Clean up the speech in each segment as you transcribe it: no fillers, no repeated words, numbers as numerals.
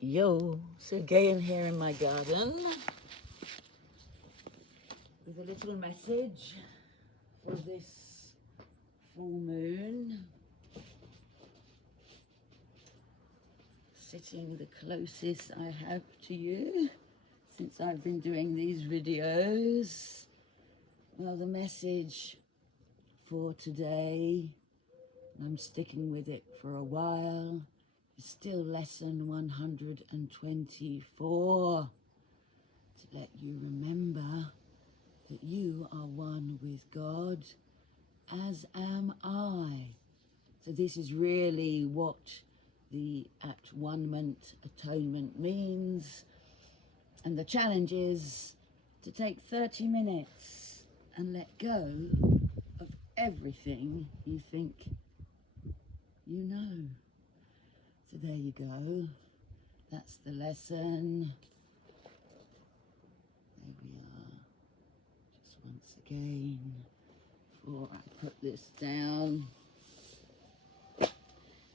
Yo, so Gayan here in my garden with a little message for this full moon, sitting the closest I have to you since I've been doing these videos. Well, the message for today, I'm sticking with it for a while, is still lesson 124, to let you remember that you are one with God, as am I. So this is really what the at-one-ment atonement means. And the challenge is to take 30 minutes and let go of everything you think you know. So there you go. That's the lesson. There we are. Just once again, before I put this down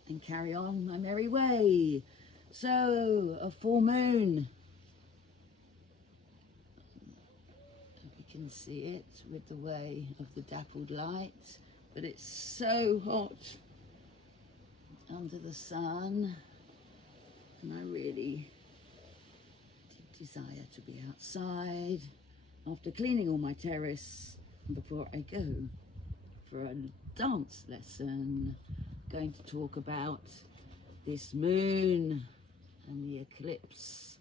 and carry on my merry way. So, a full moon. You can see it with the way of the dappled light, but it's so hot under the sun, and I really did desire to be outside after cleaning all my terrace and before I go for a dance lesson. I'm going to talk about this moon and the eclipse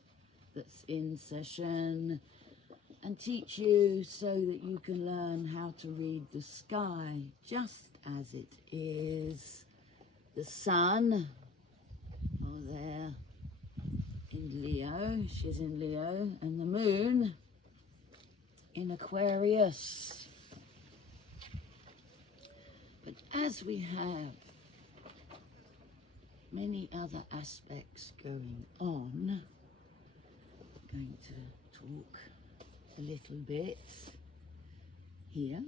that's in session and teach you so that you can learn how to read the sky just as it is. The sun, there in Leo, she's in Leo, and the moon in Aquarius. But as we have many other aspects going on, I'm going to talk a little bit here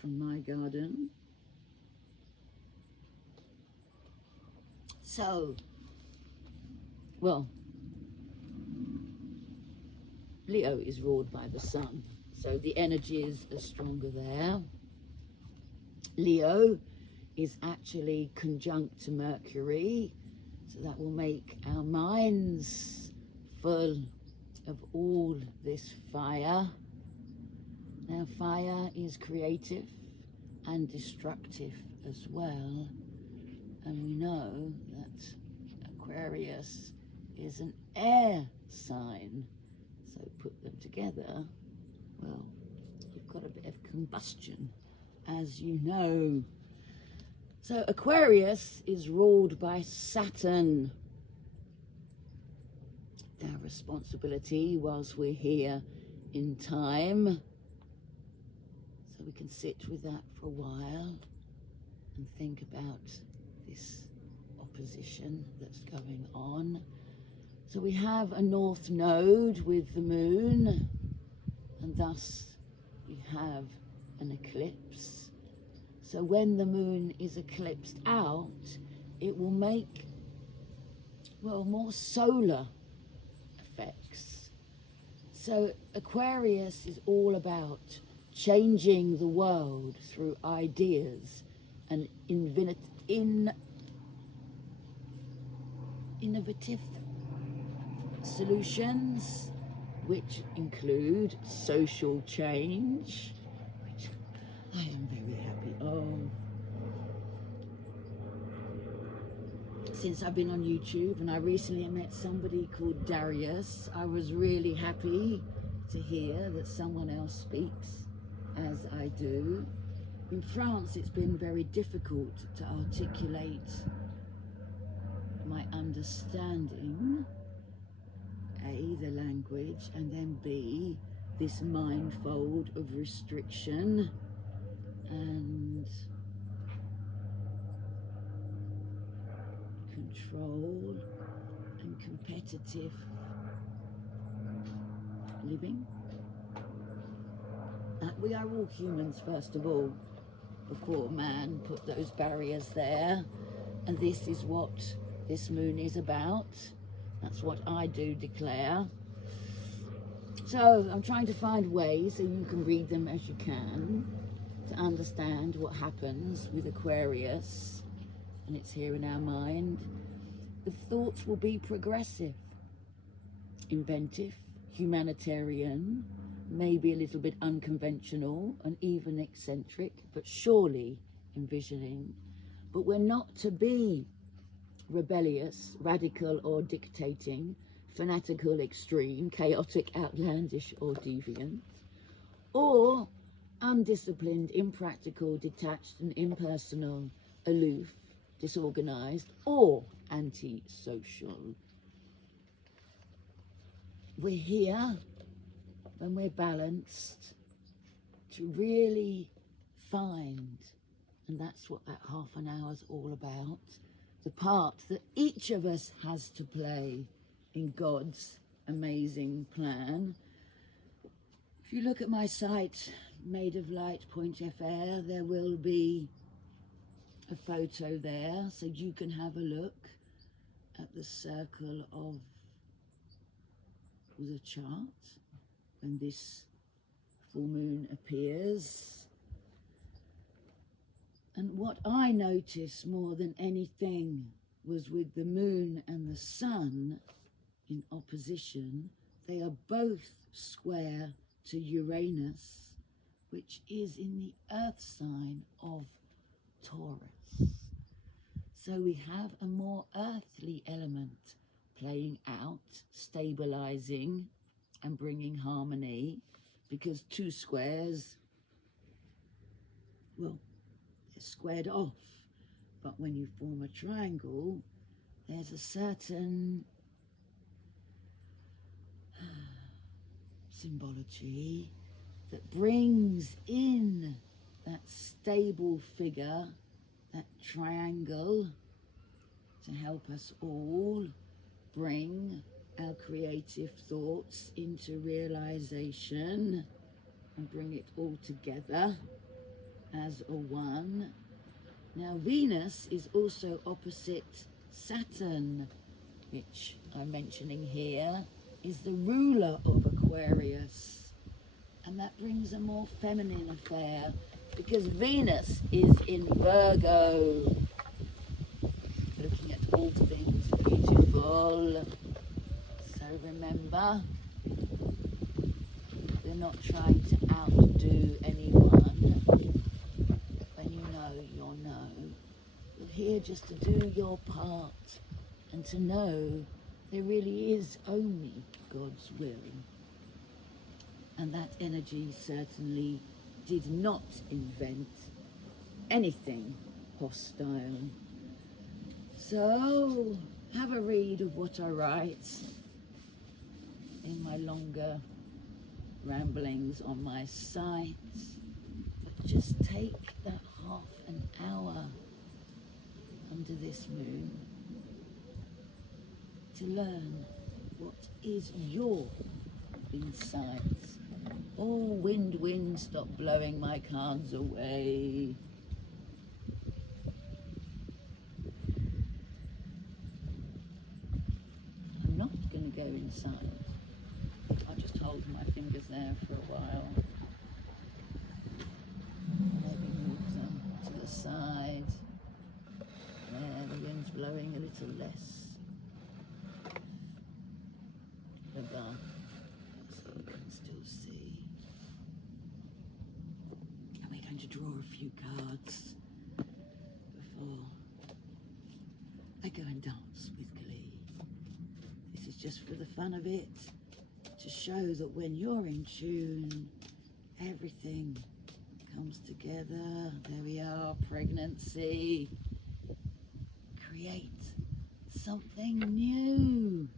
from my garden. So, well, Leo is ruled by the sun, so the energies are stronger there. Leo is actually conjunct to Mercury, so that will make our minds full of all this fire. Now, fire is creative and destructive as well. And we know that Aquarius is an air sign. So put them together, well, you've got a bit of combustion, as you know. So Aquarius is ruled by Saturn. Our responsibility whilst we're here in time, so we can sit with that for a while and think about this opposition that's going on. So we have a north node with the moon, and thus we have an eclipse. So when the moon is eclipsed out, it will make, well, more solar effects. So Aquarius is all about changing the world through ideas and innovative solutions, which include social change, which I am very happy of. Since I've been on YouTube, and I recently met somebody called Darius, I was really happy to hear that someone else speaks as I do. In France, it's been very difficult to articulate my understanding, A, the language, and then B, this mindfold of restriction and control and competitive living. We are all humans, first of all, before man put those barriers there, and this is what this moon is about. That's what I do declare. So I'm trying to find ways so you can read them as you can to understand what happens with Aquarius, and it's here in our mind. The thoughts will be progressive, inventive, humanitarian, maybe a little bit unconventional and even eccentric, but surely envisioning. But we're not to be rebellious, radical or dictating, fanatical, extreme, chaotic, outlandish or deviant, or undisciplined, impractical, detached and impersonal, aloof, disorganized or antisocial. We're here when we're balanced to really find, and that's what that half an hour is all about, the part that each of us has to play in God's amazing plan. If you look at my site, made-of-light.fr, there will be a photo there so you can have a look at the circle of the chart when this full moon appears. And what I noticed more than anything was with the moon and the sun in opposition, they are both square to Uranus, which is in the earth sign of Taurus. So we have a more earthly element playing out, stabilizing and bringing harmony, because two squares, well, they're squared off. But when you form a triangle, there's a certain symbology that brings in that stable figure, that triangle, to help us all bring our creative thoughts into realization and bring it all together as a one. Now Venus is also opposite Saturn, which I'm mentioning here is the ruler of Aquarius, and that brings a more feminine affair because Venus is in Virgo, looking at all things beautiful. So remember, we're not trying to outdo anyone. When you know, you'll know. You're here just to do your part and to know there really is only God's will. And that energy certainly did not invent anything hostile. So have a read of what I write in my longer ramblings on my site, but just take that half an hour under this moon to learn what is your insight. Oh, wind, stop blowing my cards away. I'm not going to go inside. I'll just hold my fingers there for a while. Maybe move them to the side. There, the wind's blowing a little less. Above, so you can still see. And we're going to draw a few cards before I go and dance with Glee. This is just for the fun of it, to show that when you're in tune, everything comes together. There we are, pregnancy. Create something new.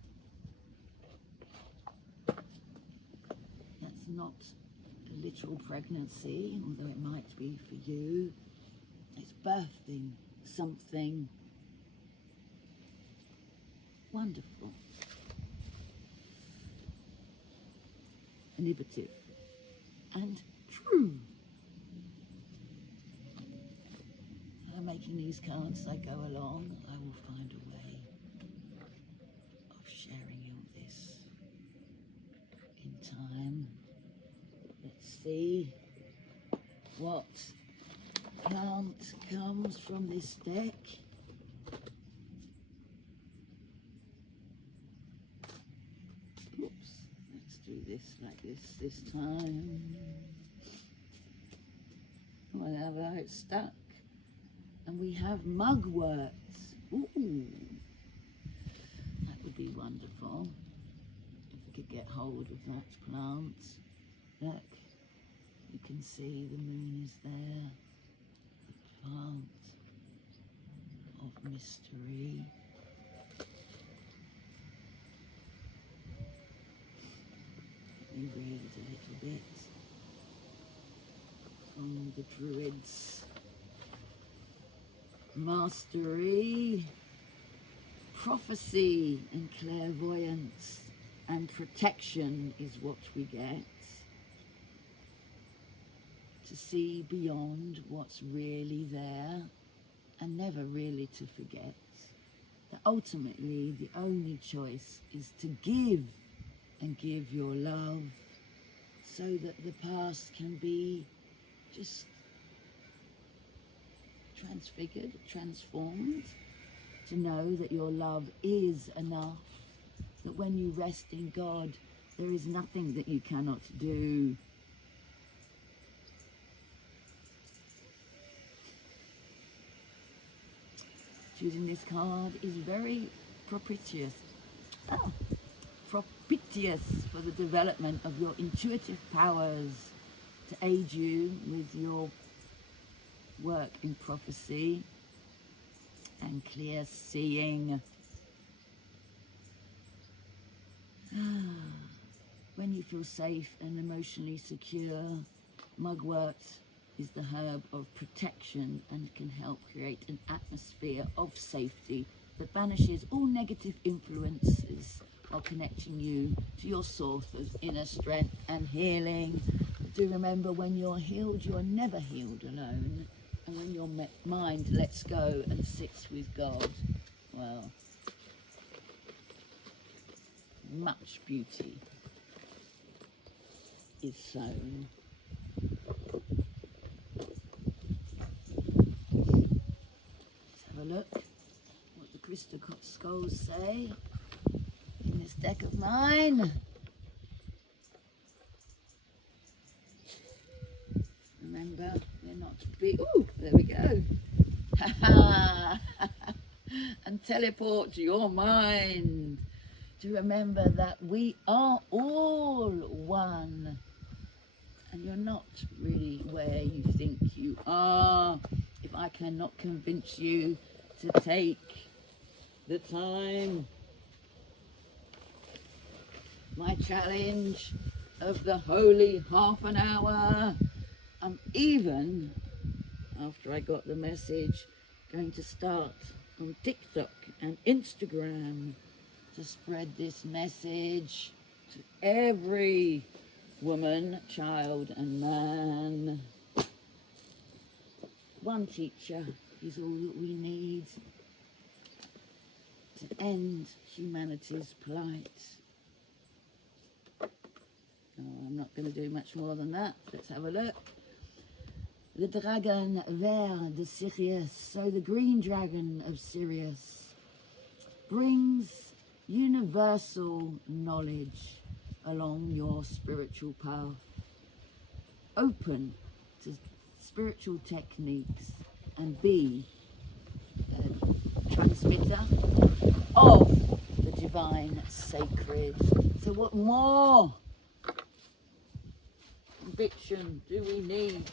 That's not a literal pregnancy, although it might be for you. It's birthing something wonderful, innovative, and true. I'm making these cards as I go along. I will find a way of sharing time. Let's see what plant comes from this deck. Oops, let's do this like this time. Whatever, it's stuck. And we have mugwort. Ooh, that would be wonderful if we could get hold of that plant. Look, you can see the moon is there. The plant of mystery. Let me read a little bit from the Druids. Mastery, prophecy and clairvoyance and protection is what we get. To see beyond what's really there and never really to forget that ultimately the only choice is to give and give your love so that the past can be just transfigured, transformed, to know that your love is enough, that when you rest in God, there is nothing that you cannot do. Choosing this card is very propitious. Propitious for the development of your intuitive powers to aid you with your work in prophecy and clear seeing. When you feel safe and emotionally secure, mugwort is the herb of protection and can help create an atmosphere of safety that banishes all negative influences while connecting you to your source of inner strength and healing. Do remember, when you're healed, you're never healed alone. And when your mind lets go and sits with God, well, much beauty is sown. Let's have a look what the crystal skulls say in this deck of mine. Remember, they're not big. Ooh, there we go. And teleport to your mind to remember that we are all one, and you're not really where you think you are. If I cannot convince you to take the time, my challenge of the holy half an hour, I'm even, after I got the message, going to start on TikTok and Instagram to spread this message to every woman, child and man. One teacher is all that we need to end humanity's plight. Oh, I'm not going to do much more than that. Let's have a look. The dragon vert de Sirius, so the green dragon of Sirius, brings universal knowledge along your spiritual path. Open to spiritual techniques and be a transmitter of the divine sacred. So what more conviction do we need?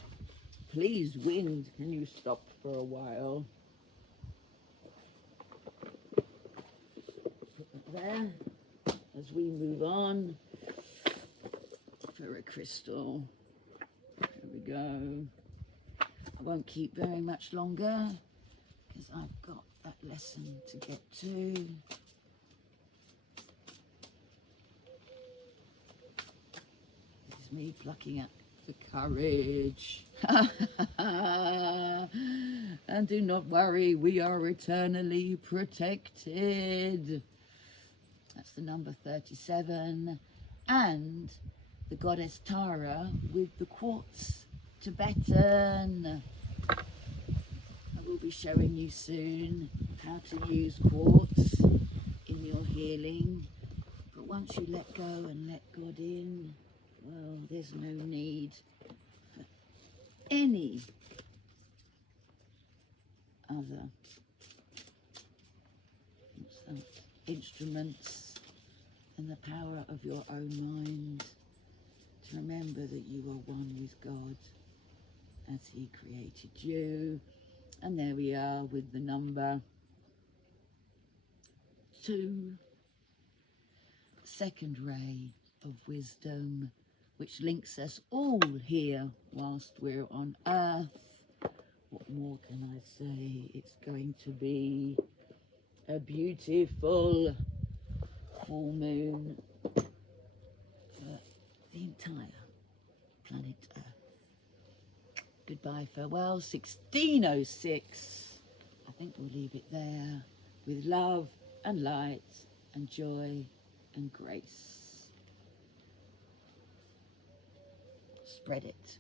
Please, wind, can you stop for a while? Put that there as we move on for a crystal. There we go. I won't keep very much longer because I've got that lesson to get to. This is me plucking up the courage. And do not worry, we are eternally protected. That's the number 37. And the goddess Tara with the quartz Tibetan. I will be showing you soon how to use quartz in your healing. But once you let go and let God in, well, there's no need for any other instruments and the power of your own mind to remember that you are one with God as He created you. And there we are with the number 2, second ray of wisdom, which links us all here whilst we're on earth. What more can I say? It's going to be a beautiful full moon for the entire planet Earth. Goodbye, farewell, 1606. I think we'll leave it there with love and light and joy and grace. Spread it.